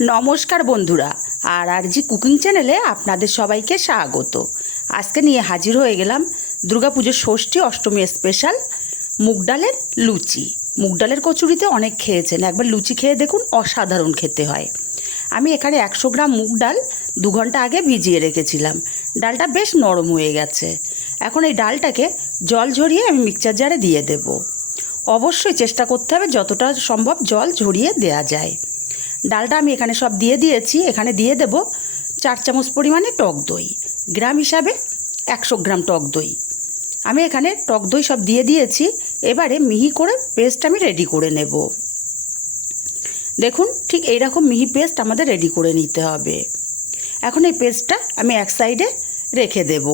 নমস্কার বন্ধুরা, আর আর জি কুকিং চ্যানেলে আপনাদের সবাইকে স্বাগত। আজকে নিয়ে হাজির হয়ে গেলাম দুর্গাপুজোর ষষ্ঠী অষ্টমী স্পেশাল মুগ ডালের লুচি। মুগ ডালের কচুরিতে অনেক খেয়েছেন, একবার লুচি খেয়ে দেখুন অসাধারণ খেতে হয়। আমি এখানে একশো গ্রাম মুগ ডাল দু ঘণ্টা আগে ভিজিয়ে রেখেছিলাম। ডালটা বেশ নরম হয়ে গেছে। এখন এই ডালটাকে জল ঝরিয়ে আমি মিক্সচার জারে দিয়ে দেব। অবশ্যই চেষ্টা করতে হবে যতটা সম্ভব জল ঝরিয়ে দেয়া যায়। ডালটা আমি এখানে সব দিয়ে দিয়েছি, এখানে দিয়ে দেব চার চামচ পরিমাণে টক দই। গ্রাম হিসাবে একশো গ্রাম টক দই। আমি এখানে টক দই সব দিয়ে দিয়েছি, এবারে মিহি করে পেস্ট আমি রেডি করে নেব। দেখুন, ঠিক এইরকম মিহি পেস্ট আমাদের রেডি করে নিতে হবে। এখন এই পেস্টটা আমি এক সাইডে রেখে দেব।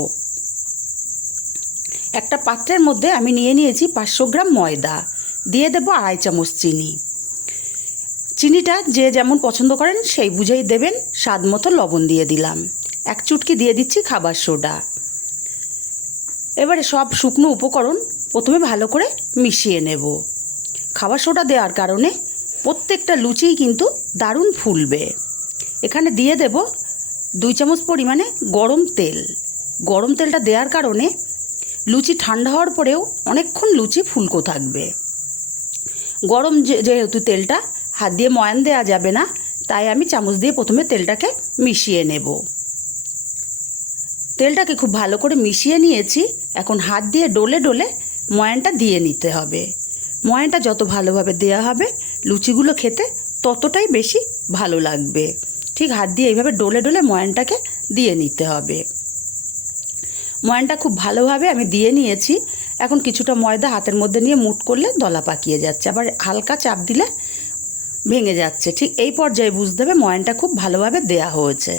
একটা পাত্রের মধ্যে আমি নিয়ে নিয়েছি পাঁচশো গ্রাম ময়দা। দিয়ে দেবো আড়াই চামচ চিনি। চিনিটা যে যেমন পছন্দ করেন সেই বুঝেই দেবেন, স্বাদ মতো লবণ দিয়ে দিলাম। এক চুটকি দিয়ে দিচ্ছি খাবার সোডা। এবারে সব শুকনো উপকরণ প্রথমে ভালো করে মিশিয়ে নেব। খাবার সোডা দেওয়ার কারণে প্রত্যেকটা লুচিই কিন্তু দারুণ ফুলবে। এখানে দিয়ে দেব দুই চামচ পরিমাণে গরম তেল। গরম তেলটা দেওয়ার কারণে লুচি ঠান্ডা হওয়ার পরেও অনেকক্ষণ লুচি ফুলকো থাকবে। গরম যেহেতু তেলটা হাত দিয়ে ময়ান দেওয়া যাবে না। তাই আমি চামচ দিয়ে প্রথমে তেলটাকে মিশিয়ে নেব। তেলটাকে খুব ভালো করে মিশিয়ে নিয়েছি। এখন হাত দিয়ে ডলে ডলে ময়ানটা দিয়ে নিতে হবে। ময়ানটা যত ভালোভাবে দেওয়া হবে, লুচিগুলো খেতে ততটাই বেশি ভালো লাগবে। ঠিক হাত দিয়ে এইভাবে ডলে ডলে ময়ানটাকে দিয়ে নিতে হবে। ময়ানটা খুব ভালোভাবে আমি দিয়ে নিয়েছি। এখন কিছুটা ময়দা হাতের মধ্যে নিয়ে মুট করলে দলা পাকিয়ে যাচ্ছে। আবার হালকা চাপ দিলে ভেঙে যাচ্ছে। ঠিক এই পর্যায়ে বুঝতে হবে ময়ানটা খুব ভালোভাবে দেয়া হয়েছে।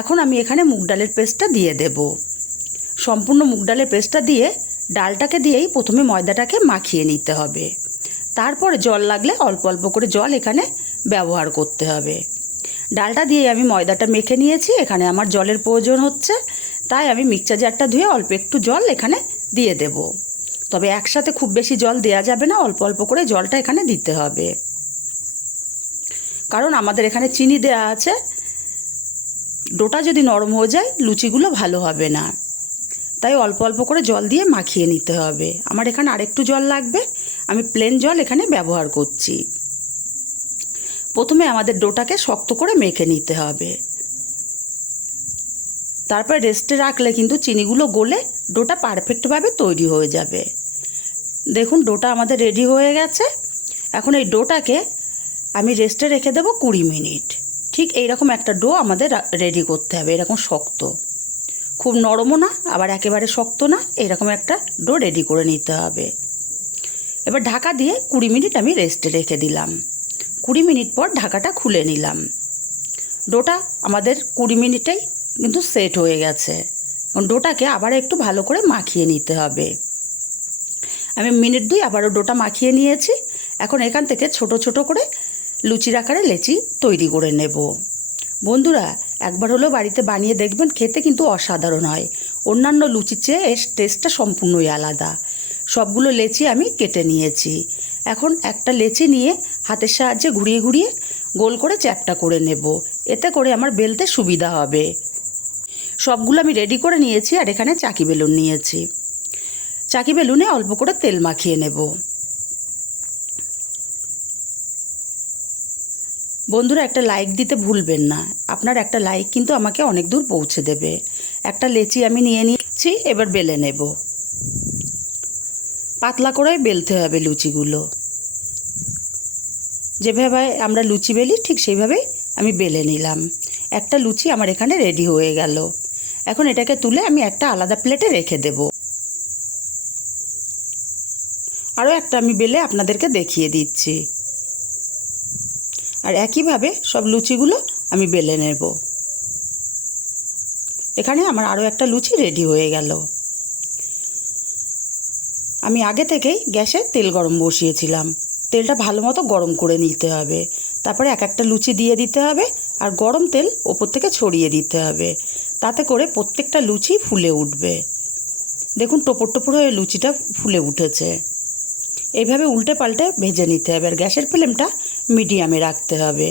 এখন আমি এখানে মুগ ডালের পেস্টটা দিয়ে দেব। সম্পূর্ণ মুগ ডালের পেস্টটা দিয়ে ডালটাকে দিয়েই প্রথমে ময়দাটাকে মাখিয়ে নিতে হবে। তারপরে জল লাগলে অল্প অল্প করে জল এখানে ব্যবহার করতে হবে। ডালটা দিয়ে আমি ময়দাটা মেখে নিয়েছি, এখানে আমার জলের প্রয়োজন হচ্ছে। তাই আমি মিক্সচার জারটা ধুয়ে অল্প একটু জল এখানে দিয়ে দেব। তবে একসাথে খুব বেশি জল দেওয়া যাবে না, অল্প অল্প করে জলটা এখানে দিতে হবে। কারণ আমাদের এখানে চিনি দেওয়া আছে। ডোটা যদি নরম হয়ে যায়, লুচিগুলো ভালো হবে না। তাই অল্প অল্প করে জল দিয়ে মাখিয়ে নিতে হবে। আমার এখানে আরেকটু জল লাগবে। আমি প্লেন জল এখানে ব্যবহার করছি। প্রথমে আমাদের ডোটাকে শক্ত করে মেখে নিতে হবে। তারপর রেস্টে রাখলে কিন্তু চিনিগুলো গলে ডোটা পারফেক্টভাবে তৈরি হয়ে যাবে। দেখুন, ডোটা আমাদের রেডি হয়ে গেছে। এখন এই ডোটাকে আমি রেস্টে রেখে দেবো কুড়ি মিনিট। ঠিক এইরকম একটা ডো আমাদের রেডি করতে হবে, এরকম শক্ত। খুব নরমও না, আবার একেবারে শক্ত না, এরকম একটা ডো রেডি করে নিতে হবে। এবার ঢাকা দিয়ে কুড়ি মিনিট আমি রেস্টে রেখে দিলাম। কুড়ি মিনিট পর ঢাকাটা খুলে নিলাম। ডোটা আমাদের কুড়ি মিনিটেই কিন্তু সেট হয়ে গেছে। ডোটাকে আবার একটু ভালো করে মাখিয়ে নিতে হবে। আমি মিনিট দুই আবারও ডোটা মাখিয়ে নিয়েছি। এখন এখান থেকে ছোট ছোট করে লুচির আকারে লেচি তৈরি করে নেব। বন্ধুরা, একবার হলেও বাড়িতে বানিয়ে দেখবেন, খেতে কিন্তু অসাধারণ হয়। অন্যান্য লুচির চেয়ে এর টেস্টটা সম্পূর্ণই আলাদা। সবগুলো লেচি আমি কেটে নিয়েছি। এখন একটা লেচি নিয়ে হাতের সাহায্যে ঘুরিয়ে ঘুরিয়ে গোল করে চ্যাপটা করে নেব। এতে করে আমার বেলতে সুবিধা হবে। সবগুলো আমি রেডি করে নিয়েছি আর এখানে চাকি বেলুন নিয়েছি। চাকি বেলুনে অল্প করে তেল মাখিয়ে নেব। বন্ধুরা, একটা লাইক দিতে ভুলবেন না। আপনার একটা লাইক কিন্তু আমাকে অনেক দূর পৌঁছে দেবে। একটা লেচি আমি নিয়ে নিচ্ছি, এবার বেলে নেব। পাতলা করে বেলতে হবে লুচিগুলো। যেভাবে আমরা লুচি বেলি, ঠিক সেইভাবেই আমি বেলে নিলাম। একটা লুচি আমার এখানে রেডি হয়ে গেল। এখন এটাকে তুলে আমি একটা আলাদা প্লেটে রেখে দেব। আরও একটা আমি বেলে আপনাদেরকে দেখিয়ে দিচ্ছি। আর একইভাবে সব লুচিগুলো আমি বেলে নেব। এখানে আমার আরও একটা লুচি রেডি হয়ে গেল। আমি আগে থেকেই গ্যাসে তেল গরম বসিয়েছিলাম। তেলটা ভালো মতো গরম করে নিতে হবে। তারপরে এক একটা লুচি দিয়ে দিতে হবে আর গরম তেল ওপর থেকে ছড়িয়ে দিতে হবে। তাতে করে প্রত্যেকটা লুচি ফুলে উঠবে। দেখুন টোপর টোপর হয়ে লুচিটা ফুলে উঠেছে। এইভাবে উল্টে পাল্টে ভেজে নিতে হবে আর গ্যাসের ফ্লেমটা মিডিয়ামে রাখতে হবে।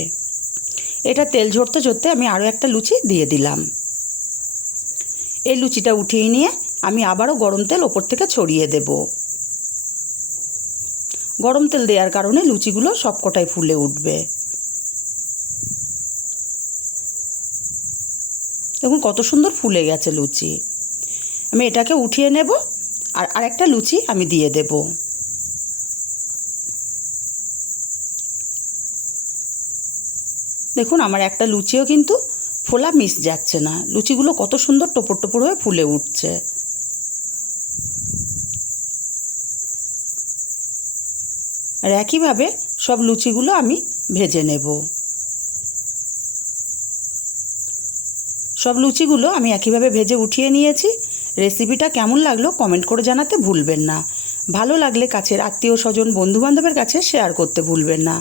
এটা তেল ঝরতে ঝরতে আমি আরও একটা লুচি দিয়ে দিলাম। এই লুচিটা উঠিয়ে নিয়ে আমি আবারও গরম তেল ওপর থেকে ছড়িয়ে দেব। গরম তেল দেওয়ার কারণে লুচিগুলো সবকটাই ফুলে উঠবে। দেখুন কত সুন্দর ফুলে গেছে লুচি। আমি এটাকে উঠিয়ে নেব আর আরেকটা লুচি আমি দিয়ে দেব। দেখুন, আমার একটা লুচিও কিন্তু ফোলা মিস যাচ্ছে না। লুচিগুলো কত সুন্দর টোপর টোপর হয়ে ফুলে উঠছে। আর একইভাবে সব লুচিগুলো আমি ভেজে নেব। সব লুচিগুলো আমি একইভাবে ভেজে উঠিয়ে নিয়েছি। রেসিপিটা কেমন লাগল কমেন্ট করে জানাতে ভুলবেন না। ভালো লাগলে কাছের আত্মীয় স্বজন, বন্ধুবান্ধবের কাছে শেয়ার করতে ভুলবেন না।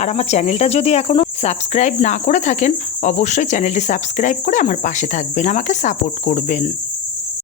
আর আমার চ্যানেলটা যদি এখনও সাবস্ক্রাইব না করে থাকেন অবশ্যই চ্যানেলটি সাবস্ক্রাইব করে আমার পাশে থাকবেন আমাকে সাপোর্ট করবেন।